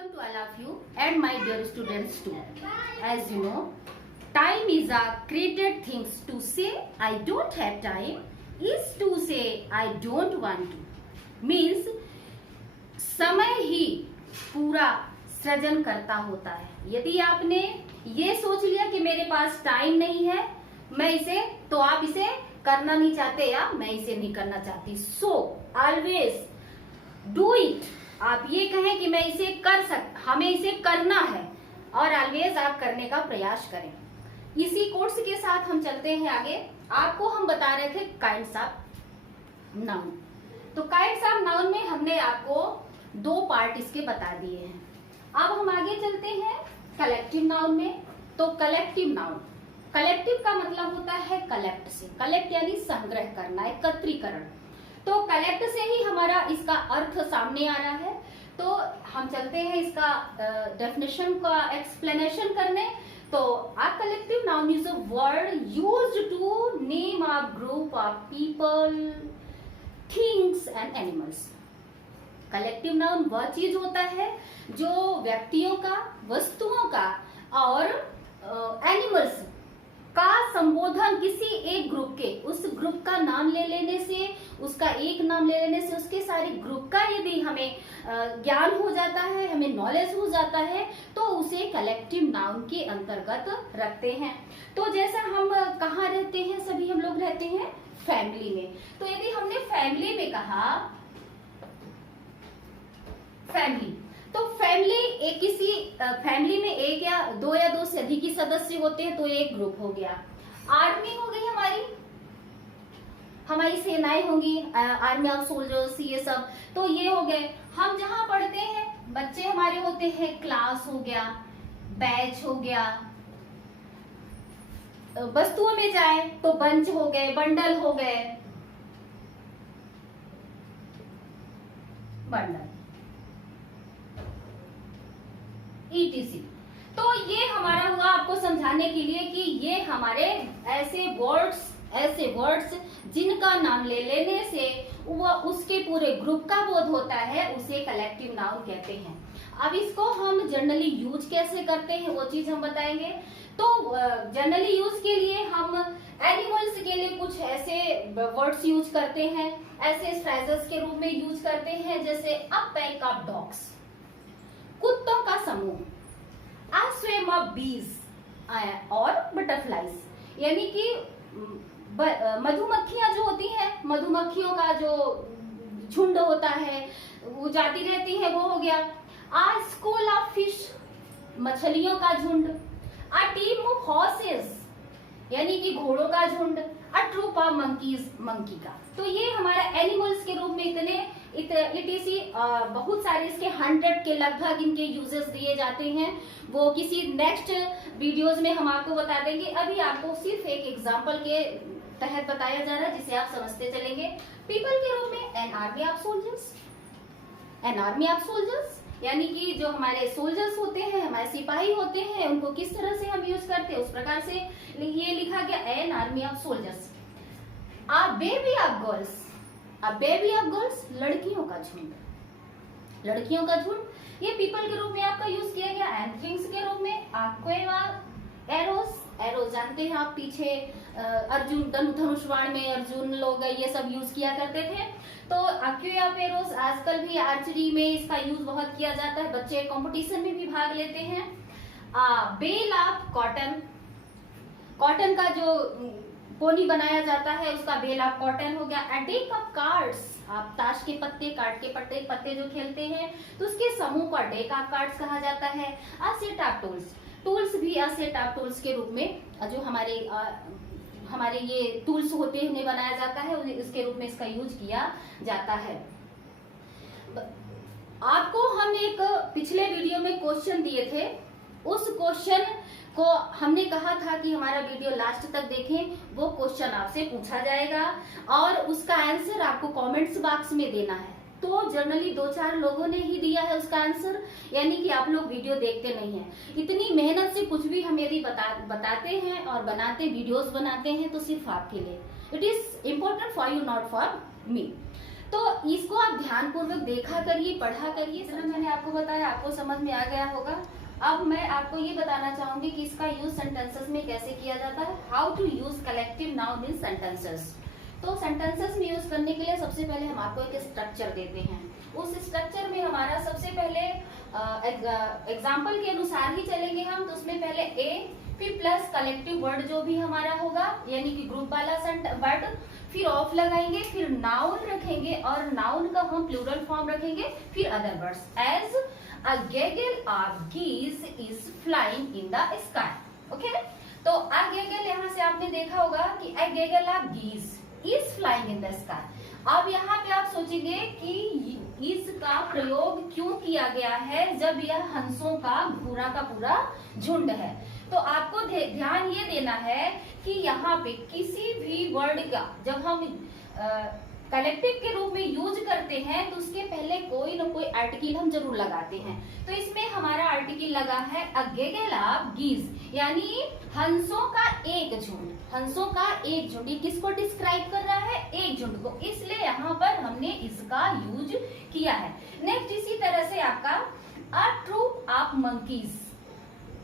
welcome to all of you and my dear students too. As you know, time is a created things. To say I don't have time is to say I don't want to. Means समय ही पूरा सृजन करता होता है. यदि आपने ये सोच लिया कि मेरे पास टाइम नहीं है, मैं इसे तो आप इसे करना नहीं चाहते या मैं इसे नहीं करना चाहती. So always do it. आप ये कहें कि मैं इसे हमें इसे करना है और ऑलवेज आप करने का प्रयास करें. इसी कोर्स के साथ हम चलते हैं आगे. आपको हम बता रहे थे काइंड्स ऑफ नाउन. तो काइंड्स ऑफ नाउन में हमने आपको दो पार्ट इसके बता दिए हैं. अब हम आगे चलते हैं कलेक्टिव नाउन में. तो कलेक्टिव नाउन, कलेक्टिव का मतलब होता है कलेक्ट से. कलेक्ट यानी संग्रह करना, एकत्रीकरण. तो कलेक्ट से ही हमारा इसका अर्थ सामने आ रहा है. तो हम चलते हैं इसका डेफिनेशन का एक्सप्लेनेशन करने. तो a collective noun is a word used to name a group of people, things and animals. Collective noun वह चीज होता है जो व्यक्तियों का, वस्तुओं का और एनिमल्स का संबोधन किसी एक ग्रुप के, उस ग्रुप का नाम ले लेने से, उसका एक नाम ले लेने से उसके सारे ग्रुप का यदि हमें ज्ञान हो जाता है, हमें नॉलेज हो जाता है, तो उसे कलेक्टिव नाउन के अंतर्गत रखते हैं. तो जैसा हम कहाँ रहते हैं, सभी हम लोग रहते हैं फैमिली में. तो यदि हमने फैमिली में कहा फैमिली, तो फैमिली एक किसी फैमिली में एक या दो से अधिक ही सदस्य होते हैं तो एक ग्रुप हो गया. आर्मी हो गई हमारी सेनाएं होंगी, आर्मी ऑफ सोल्जर्स, ये सब. तो ये हो गए. हम जहां पढ़ते हैं बच्चे हमारे होते हैं, क्लास हो गया, बैच हो गया. वस्तुओं में जाए तो बंच हो गए, बंडल हो गए, बंडल ETC. तो ये हमारा हुआ आपको समझाने के लिए कि ये हमारे ऐसे वर्ड्स जिनका नाम ले लेने से वह उसके पूरे ग्रुप का बोध होता है, उसे कलेक्टिव नाउन कहते हैं. अब इसको हम जनरली यूज कैसे करते हैं वो चीज हम बताएंगे. तो जनरली यूज के लिए हम एनिमल्स के लिए कुछ ऐसे वर्ड्स यूज करते हैं, ऐसे फ्रेजेस के रूप में यूज करते हैं, जैसे अ पैक ऑफ डॉग्स, कुत्तों का समूह, a swarm of bees और बटरफ्लाइज. यानी कि मधुमक्खियां जो होती हैं, मधुमक्खियों का जो झुंड होता है, वो जाती रहती है, वो हो गया. a school of fish, मछलियों का झुंड. a team of horses, यानी कि घोड़ों का झुंड. a troop of monkeys, monkey का. तो ये हमारा एनिमल्स के रूप में इतने ETC बहुत सारे इसके 100 के लगभग इनके यूजेस दिए जाते हैं. वो किसी नेक्स्ट वीडियोस में हम आपको बता देंगे. अभी आपको सिर्फ एक एग्जांपल के तहत बताया जा रहा है जिसे आप समझते चलेंगे. पीपल के रूप में an army of soldiers, an army of soldiers यानी कि जो हमारे सोल्जर्स होते हैं, हमारे सिपाही होते हैं, उनको किस तरह से हम यूज करते हैं उस प्रकार से ये लिखा गया, an army of soldiers. A baby of girls, a baby of girls, लड़कियों का झुंड, लड़कियों का झुंड. ये पीपल के रूप में आपका यूज किया गया. एंड थिंग्स के रूप में एक्वा एरोस, एरोस जानते हैं आप, पीछे अर्जुन धनुष बाण में अर्जुन लोग ये सब यूज किया करते थे. तो एक्वा एरोस आजकल भी आर्चरी में इसका यूज बहुत किया जाता है, बच्चे कंपटीशन में भी भाग लेते हैं. बेल ऑफ कॉटन, कॉटन का जो पोनी बनाया जाता है उसका बेल ऑफ कॉटन हो गया. अ डेक ऑफ कार्ड्स, आप ताश के पत्ते, कार्ड के पत्ते जो खेलते हैं तो उसके समूह को डेक ऑफ कार्ड्स कहा जाता है. A set of tools, tools भी अ सेट ऑफ टूल्स के रूप में जो हमारे ये टूल्स होते हैं उन्हें बनाया जाता है, इसके रूप में इसका यूज किया जाता है. आपको हम एक पिछले वीडियो में क्वेश्चन दिए थे. उस क्वेश्चन को हमने कहा था कि हमारा वीडियो लास्ट तक देखें, वो क्वेश्चन आपसे पूछा जाएगा और उसका आंसर आपको कमेंट्स बॉक्स में देना है. तो जनरली 2-4 लोगों ने ही दिया है उसका आंसर, यानी कि आप लोग वीडियो देखते नहीं हैं. इतनी मेहनत से कुछ भी हम यदि बताते हैं और बनाते वीडियोस बनाते हैं तो सिर्फ आपके लिए. It is important for you, not for me. तो इसको आप ध्यान पूर्वक देखा करिए, पढ़ा करिए। चलो मैंने आपको बताया, आपको समझ में आ गया होगा। अब मैं आपको ये बताना चाहूंगी कि इसका यूज सेंटेंसेस में कैसे किया जाता है। How to use collective noun in sentences. तो सेंटेंसेस में यूज करने के लिए सबसे पहले हम आपको एक स्ट्रक्चर देते हैं। उस स्ट्रक्चर में हमारा सबसे पहले एग्जाम्पल के अनुसार ही चलेंगे हम। तो उसमें पहले ए, फिर प्लस कलेक्टिव वर्ड जो भी हमारा होगा, यानी कि ग्रुप वाला वर्ड, फिर ऑफ लगाएंगे, फिर नाउन रखेंगे और नाउन का हम प्लूरल फॉर्म रखेंगे, फिर other words. As a gaggle of geese is flying in the sky. Okay, तो अ गेगल यहाँ से आपने देखा होगा कि a gaggle of geese is flying in the sky. अब यहाँ पे आप सोचेंगे कि इसका प्रयोग क्यों किया गया है जब यह हंसों का पूरा झुंड है। तो आपको ध्यान ये देना है कि यहाँ पे किसी भी वर्ड का जब हम कलेक्टिव के रूप में यूज करते हैं तो उसके पहले कोई न कोई आर्टिकल हम जरूर लगाते हैं। तो इसमें हमारा आर्टिकल लगा है अ गेगल ऑफ गीज, यानी हंसों का एक झुंड। हंसों का एक झुंड, ये किसको डिस्क्राइब कर रहा है? एक झुंड को, इसलिए यहाँ पर हमने इसका यूज किया है। नेक्स्ट इसी तरह से आपका a troop of monkeys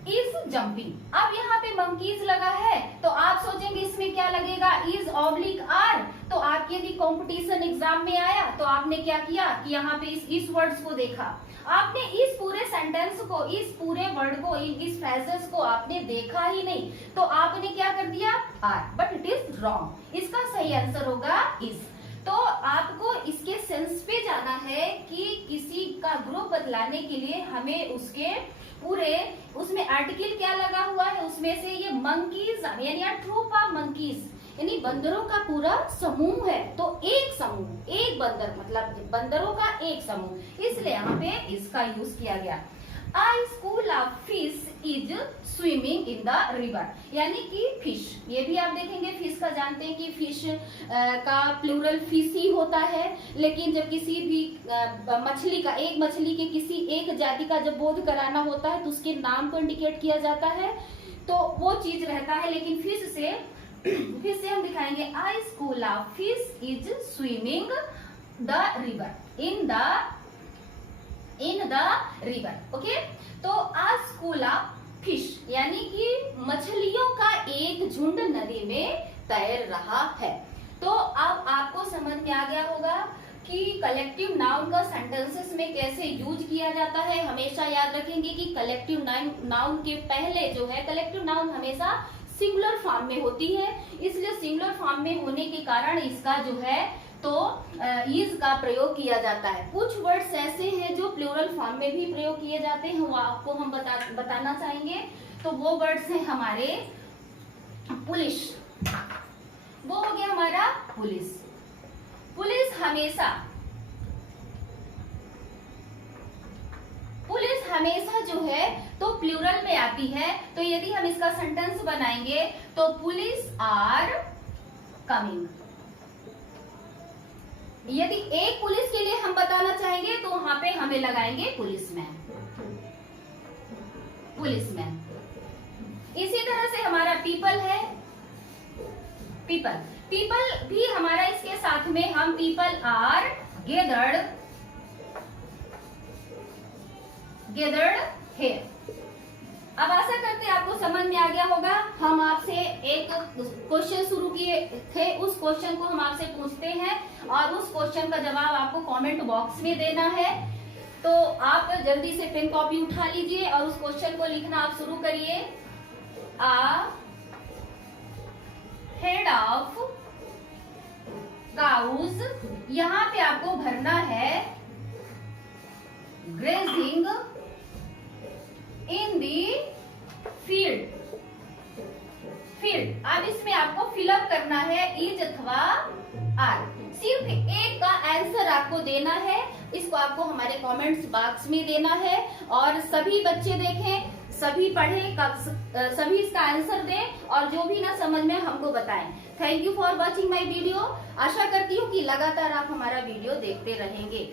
is jumping. अब यहाँ पे मंकीज लगा है तो आप सोचेंगे इसमें क्या लगेगा? Is oblique are. तो आपके यदि कंपटीशन एग्जाम में आया तो आपने क्या किया कि यहाँ पे इस वर्ड्स को देखा, आपने इस पूरे सेंटेंस को, इस पूरे वर्ड को, इस फ्रेजेस को आपने देखा ही नहीं, तो आपने क्या कर दिया? Are. But it is wrong. इसका सही आंसर होगा इज। तो आपको इसके सेंस पे जाना है कि किसी का ग्रुप बतलाने के लिए हमें उसके पूरे, उसमें आर्टिकल क्या लगा हुआ है, उसमें से ये मंकीज यानी ट्रूप ऑफ मंकीज यानी बंदरों का पूरा समूह है। तो एक समूह, एक बंदर मतलब बंदरों का एक समूह, इसलिए यहाँ पे इसका यूज किया गया। A school of fish is swimming in the river, यानी कि फिश। ये भी आप देखेंगे, फिश का जानते हैं कि फिश का प्लूरल फिश ही होता है, लेकिन जब किसी भी मछली का, एक मछली के किसी एक जाति का जब बोध कराना होता है तो उसके नाम को इंडिकेट किया जाता है, तो वो चीज रहता है। लेकिन फिश से हम दिखाएंगे A school of fish is swimming the river in the river। Okay, तो आ स्कूल ऑफ फिश यानी कि मछलियों का एक झुंड नदी में तैर रहा है। तो अब आपको समझ में आ गया होगा कि कलेक्टिव नाउन का सेंटेंसेस में कैसे यूज किया जाता है। हमेशा याद रखेंगे कि कलेक्टिव नाउन के पहले जो है, कलेक्टिव नाउन हमेशा सिंगुलर फॉर्म में होती है, इसलिए सिंगुलर फॉर्म में होने के कारण इसका जो है तो इज का प्रयोग किया जाता है। कुछ वर्ड्स ऐसे हैं जो प्लूरल फॉर्म में भी प्रयोग किए जाते हैं, वो आपको हम बताना चाहेंगे। तो वो वर्ड्स हैं हमारे पुलिस, वो हो गया हमारा पुलिस। पुलिस हमेशा जो है तो प्लूरल में आती है। तो यदि हम इसका सेंटेंस बनाएंगे तो पुलिस आर कमिंग। यदि एक पुलिस के लिए हम बताना चाहेंगे तो वहां पे हमें लगाएंगे पुलिसमैन। इसी तरह से हमारा पीपल है, पीपल भी हमारा इसके साथ में हम पीपल आर गेदर्ड हियर। अब आशा करते हैं आपको समझ में आ गया होगा। हम आपसे एक क्वेश्चन शुरू किए थे, उस क्वेश्चन को हम आपसे पूछते हैं और उस क्वेश्चन का जवाब आपको कमेंट बॉक्स में देना है। तो आप जल्दी से पेन कॉपी उठा लीजिए और उस क्वेश्चन को लिखना आप शुरू करिए। आ हेड ऑफ काउज, यहाँ पे आपको भरना है ग्रेजिंग इन दी फील्ड। अब इसमें आपको फिलअप करना है इज अथवा आर। सिर्फ एक का आंसर आपको देना है, इसको आपको हमारे कमेंट्स बॉक्स में देना है और सभी बच्चे देखें, सभी पढ़ें, सभी इसका आंसर दें और जो भी ना समझ में हमको बताएं। Thank you for watching my video. आशा करती हूँ कि लगातार आप हमारा वीडियो देखते रहेंगे।